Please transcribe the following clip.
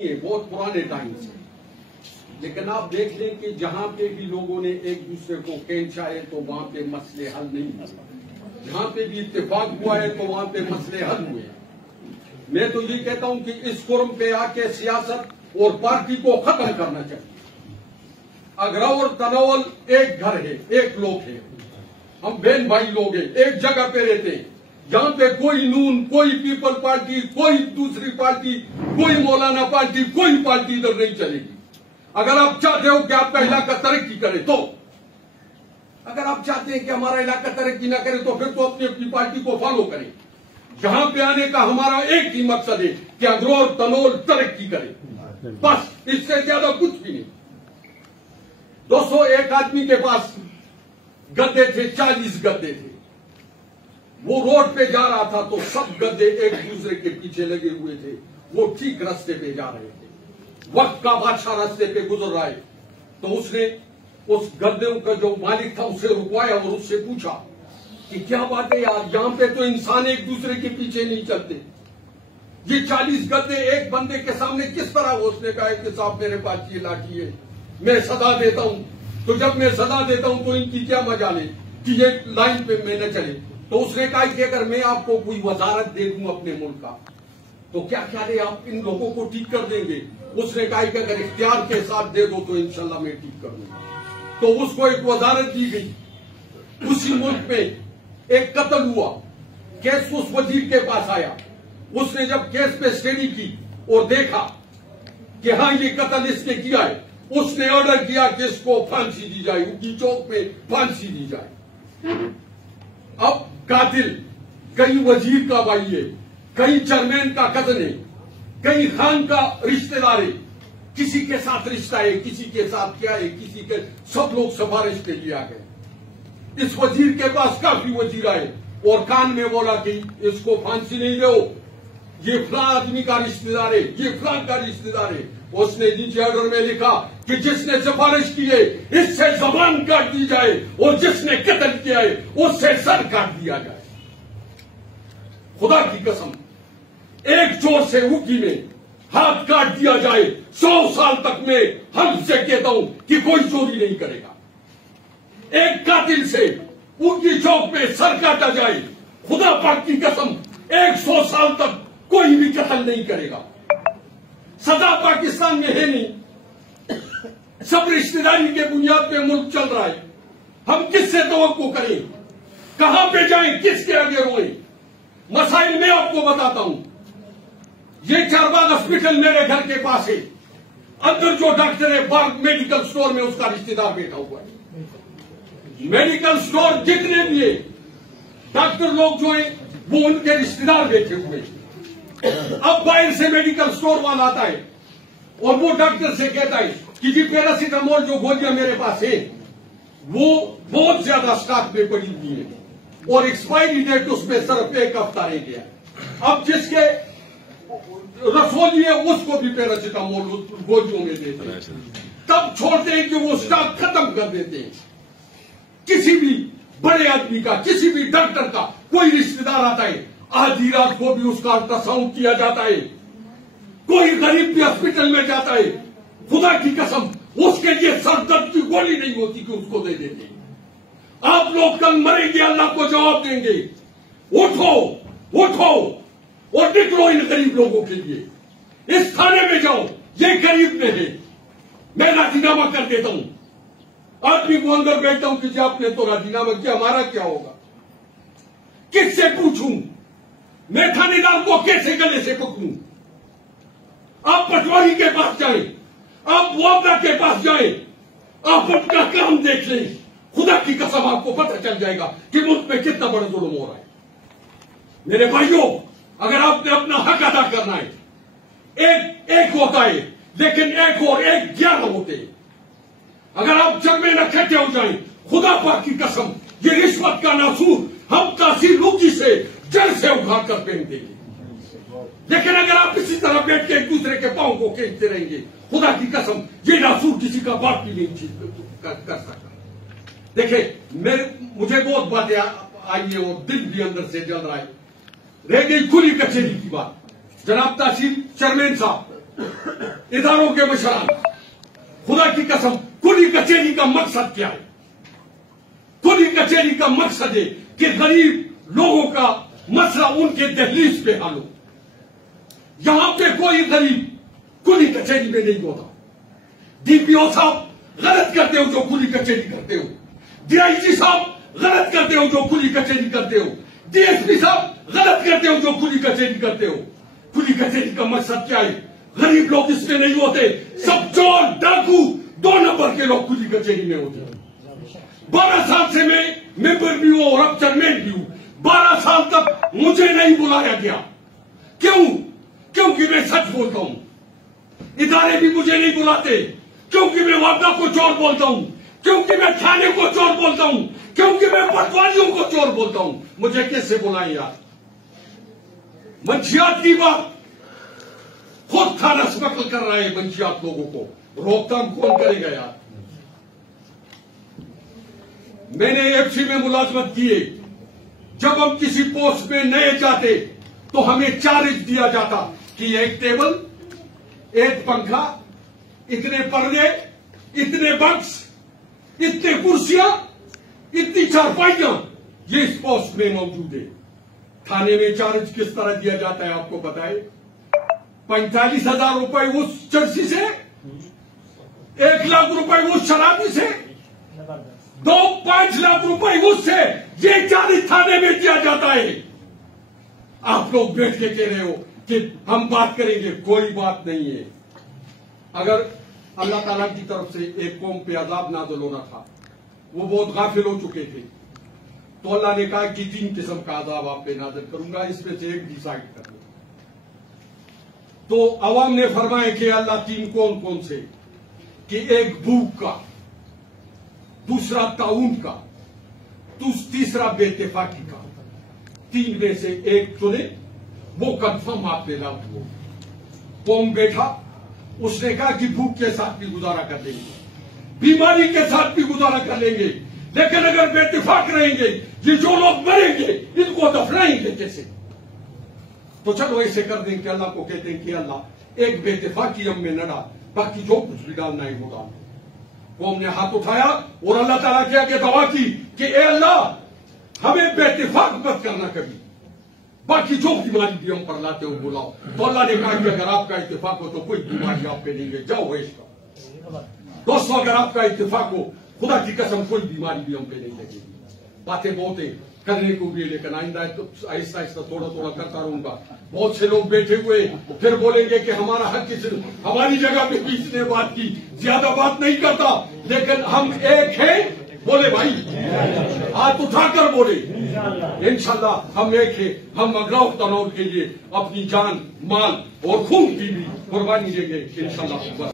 یہ بہت پرانے ٹائم سے، لیکن آپ دیکھ لیں کہ جہاں پہ بھی لوگوں نے ایک دوسرے کو کھینچا ہے تو وہاں پہ مسئلے حل نہیں ہوئے، جہاں پہ بھی اتفاق ہوا ہے تو وہاں پہ مسئلے حل ہوئے۔ میں تو یہ کہتا ہوں کہ اس فورم پہ آ کے سیاست اور پارٹی کو ختم کرنا چاہیے۔ اگرو اور تناول ایک گھر ہے، ایک لوگ ہے، ہم بہن بھائی لوگ ہیں، ایک جگہ پہ رہتے ہیں، جہاں پہ کوئی نون، کوئی پیپل پارٹی، کوئی دوسری پارٹی، کوئی مولانا پارٹی، کوئی پارٹی ادھر نہیں چلے گی۔ اگر آپ چاہتے ہو کہ آپ کا علاقہ ترقی کرے تو، اگر آپ چاہتے ہیں کہ ہمارا علاقہ ترقی نہ کرے تو پھر تو اپنی اپنی پارٹی کو فالو کریں۔ یہاں پہ آنے کا ہمارا ایک ہی مقصد ہے کہ اگرو اور تنول ترقی کرے، بس اس سے زیادہ کچھ بھی نہیں۔ دوستو، ایک آدمی کے پاس گدے تھے، 40 گدے تھے، وہ روڈ پہ جا رہا تھا تو سب گدے ایک دوسرے کے پیچھے لگے ہوئے تھے، وہ ٹھیک راستے پہ جا رہے تھے۔ وقت کا بادشاہ راستے پہ گزر رہا ہے تو اس نے اس گدے کا جو مالک تھا اسے رکوایا اور اس سے پوچھا کہ کیا بات ہے یار، یہاں پہ تو انسان ایک دوسرے کے پیچھے نہیں چلتے، یہ 40 گدے ایک بندے کے سامنے کس طرح؟ اس نے کہا کہ صاحب میرے پاس یہ لاٹھی ہے، میں سزا دیتا ہوں، تو جب میں سزا دیتا ہوں تو ان کی کیا مجال ہے کہ یہ لائن پہ میں نہ چلے۔ تو اس نے کہا کہ اگر میں آپ کو کوئی وزارت دے دوں اپنے ملک کا تو کیا خیال ہے آپ ان لوگوں کو ٹھیک کر دیں گے؟ اس نے کہا کہ اگر اختیار کے ساتھ دے دو تو انشاءاللہ میں ٹھیک کر دوں گا۔ تو اس کو ایک وزارت دی گئی، اسی ملک میں ایک قتل ہوا، کیس اس وزیر کے پاس آیا، اس نے جب کیس پہ اسٹڈی کی اور دیکھا کہ ہاں یہ قتل اس نے کیا ہے، اس نے آرڈر کیا کہ اس کو پھانسی دی جائے، اونکی چوک میں پھانسی دی جائے۔ اب قاتل کہیں وزیر کا بھائی ہے، کہیں چیئرمین کا کزن ہے، کہیں خان کا رشتہ دار ہے، کسی کے ساتھ رشتہ ہے، کسی کے ساتھ کیا ہے، کسی کے سب لوگ سفارش کے لیے آ گئے۔ اس وزیر کے پاس کافی وزیر آئے اور کان میں بولا کہ اس کو پھانسی نہیں دو، یہ فلاں آدمی کا رشتہ دار ہے، یہ فلاں کا رشتہ دار ہے۔ اس نے نیچے آرڈر میں لکھا کہ جس نے سفارش کی ہے اس سے زبان کاٹ دی جائے اور جس نے قتل کیا ہے اس سے سر کاٹ دیا جائے۔ خدا کی قسم، ایک چور سے اوکی میں ہاتھ کاٹ دیا جائے، 100 سال تک میں حلف سے کہتا ہوں کہ کوئی چوری نہیں کرے گا۔ ایک قاتل سے اوکی چوک میں سر کاٹا جائے، خدا پاک کی قسم 100 سال تک کوئی بھی قتل نہیں کرے گا۔ سزا پاکستان میں ہے نہیں، سب رشتہ داری کے بنیاد پہ ملک چل رہا ہے، ہم کس سے توقع کریں؟ کہاں پہ جائیں؟ کس کے آگے روئیں؟ مسائل میں آپ کو بتاتا ہوں۔ یہ چارباغ ہاسپٹل میرے گھر کے پاس ہے، اندر جو ڈاکٹر ہے باغ میڈیکل سٹور میں اس کا رشتہ دار بیٹھا ہوا ہے۔ میڈیکل سٹور جتنے بھی ہیں ڈاکٹر لوگ جو ہیں وہ ان کے رشتہ دار بیٹھے ہوئے ہیں۔ اب باہر سے میڈیکل سٹور والا آتا ہے اور وہ ڈاکٹر سے کہتا ہے کہ جی پیراسیٹامول جو گولیاں میرے پاس ہیں وہ بہت زیادہ اسٹاک میں پڑی ہوئی ہے اور ایکسپائری ڈیٹ اس میں صرف 1 ہفتہ رہ گیا۔ اب جس کے رسولی ہے اس کو بھی پیراسیٹامول گولیوں میں دیتے ہیں، تب چھوڑتے ہیں کہ وہ اسٹاک ختم کر دیتے ہیں۔ کسی بھی بڑے آدمی کا، کسی بھی ڈاکٹر کا کوئی رشتہ دار آتا ہے، آدھی رات کو بھی اس کا الٹراساؤنڈ کیا جاتا ہے۔ کوئی غریب بھی ہاسپٹل میں جاتا ہے، خدا کی قسم اس کے لیے سر درد کی گولی نہیں ہوتی کہ اس کو دے دیتے۔ آپ لوگ کل مریں گے، اللہ کو جواب دیں گے۔ اٹھو اٹھو اور نکلو ان غریب لوگوں کے لیے۔ اس تھانے میں جاؤ، یہ قریب میں ہے، میں راضی نامہ کر دیتا ہوں۔ آدمی کو اندر بیٹھتا ہوں کہ جی آپ نے تو راضی نامہ کیا، ہمارا کیا ہوگا؟ کس سے پوچھوں؟ میں تھانے دار کو کیسے گلے سے پکڑوں؟ آپ پٹواری کے پاس جائیں، آپ معاملہ کے پاس جائیں، آپ اپنا کام دیکھ لیں، خدا کی قسم آپ کو پتہ چل جائے گا کہ ملک میں کتنا بڑا ظلم ہو رہا ہے۔ میرے بھائیوں، اگر آپ نے اپنا حق ادا کرنا ہے، ایک ہوتا ہے لیکن ایک اور ایک 11 ہوتے ہیں۔ اگر آپ جنگ میں اکٹھے ہو جائیں، خدا پاک کی قسم یہ رشوت کا ناسور ہم تاثیر روکی سے جڑ سے اکھاڑ کر پھینک دیں گے۔ لیکن اگر آپ اسی طرح بیٹھ کے ایک دوسرے کے پاؤں کو کھینچتے رہیں گے، خدا کی قسم یہ ناسور کسی کا باپ بھی نہیں کر سکتا۔ دیکھیں، مجھے بہت باتیں آئی ہیں اور دل بھی اندر سے جل رہا ہے۔ رہ گئی کھلی کچہری کی بات، جناب تحصیل چیئرمین صاحب اداروں کے مشران، خدا کی قسم کلی کچہری کا مقصد کیا ہے؟ کلی کچہری کا مقصد ہے کہ غریب لوگوں کا مسئلہ ان کے دہلیز پہ حل ہو. یہاں پہ کوئی غریب کلی کچہری میں نہیں ہوتا. ڈی پی او صاحب غلط کرتے ہو جو کلی کچہری کرتے ہو، ڈی آئی جی صاحب غلط کرتے ہو جو کلی کچہری کرتے ہو، ڈی ایس پی صاحب غلط کرتے ہو جو کلی کچہری کرتے ہو. کلی کچہری کا مقصد کیا ہے؟ غریب لوگ اس میں نہیں ہوتے. سب چور ڈاکو 2 نمبر کے لوگ کلی کچہری میں ہوتے ہیں. 12 سال سے میں ممبر بھی ہوں اور اب چیئرمین بھی ہوں. 12 سال تک مجھے نہیں بلایا گیا. کیوں؟ کیونکہ میں سچ بولتا ہوں. ادارے بھی مجھے نہیں بلاتے کیونکہ میں وابڈا کو چور بولتا ہوں، کیونکہ میں تھانے کو چور بولتا ہوں، کیونکہ میں پٹواریوں کو چور بولتا ہوں. مجھے کیسے بلائیں یار؟ منشیات کی بات خود تھانہ اسمگل کر رہا ہے. منشیات لوگوں کو روک تھام کون کرے گا یار؟ میں نے ایف سی میں ملازمت کی ہے. جب ہم کسی پوسٹ میں نئے جاتے تو ہمیں چارج دیا جاتا کہ ایک ٹیبل، ایک پنکھا، اتنے پردے، اتنے بکس، اتنے کرسیاں، اتنی چارپائیاں، یہ اس پوسٹ میں موجود ہے. تھانے میں چارج کس طرح دیا جاتا ہے آپ کو بتائے؟ 45,000 روپے اس چرسی سے، 1 لاکھ روپے اس شرابی سے، 5 لاکھ روپے اس سے. یہ چارج تھانے میں دیا جاتا ہے. آپ لوگ بیٹھ کے کہہ رہے ہو کہ ہم بات کریں گے. کوئی بات نہیں ہے. اگر اللہ تعالیٰ کی طرف سے ایک قوم پہ عذاب نازل ہونا تھا، وہ بہت غافل ہو چکے تھے، تو اللہ نے کہا کہ 3 قسم کا عذاب آپ پہ نازل کروں گا، اس میں سے ایک ڈیسائیڈ کر لو. تو عوام نے فرمایا کہ اللہ 3 کون کون سے؟ کہ ایک بھوک کا، دوسرا تعاون کا، تیسرا بے اتفاقی کا. 3 میں سے ایک چنے، وہ کنفرم آپ نے لاگو ہو. قوم بیٹھا، اس نے کہا کہ بھوک کے ساتھ بھی گزارا کر لیں گے، بیماری کے ساتھ بھی گزارا کر لیں گے، لیکن اگر بے اتفاق رہیں گے، یہ جو لوگ مریں گے ان کو دفنائیں گے کیسے؟ تو چلو ایسے کر دیں کہ اللہ کو کہتے ہیں کہ اللہ ایک بے اتفاقی ہم میں نہ ڈال، باقی جو کچھ بھی ڈالنا ہے وہ ڈال. قوم نے ہاتھ اٹھایا اور اللہ تعالیٰ کے آگے دعا کی کہ اے اللہ ہمیں بے اتفاق مت کرنا کبھی، باقی جو بیماری بھی ہم پر لاتے ہو بلاؤ. تو اللہ نے کہا کہ اگر آپ کا اتفاق ہو تو کوئی بیماری آپ پہ نہیں ہے، جاؤ عیش کا. دوستوں اگر آپ کا اتفاق ہو، خدا کی قسم کوئی بیماری بھی ہم پہ نہیں لگے گی. باتیں بہت ہیں کرنے کو بھی، لیکن آئندہ آہستہ آہستہ تھوڑا تھوڑا کرتا رہوں گا. بہت سے لوگ بیٹھے ہوئے پھر بولیں گے کہ ہمارا حق کس، ہماری جگہ پہ بھی اس نے بات کی، زیادہ بات نہیں کرتا، لیکن ہم ایک ہیں. بولے بھائی، ہاتھ اٹھا کر بولے انشاءاللہ ہم ایک ہیں. ہم اگراؤ تنور کے لیے اپنی جان، مال اور خون کی بھی قربانی دیں گے انشاءاللہ.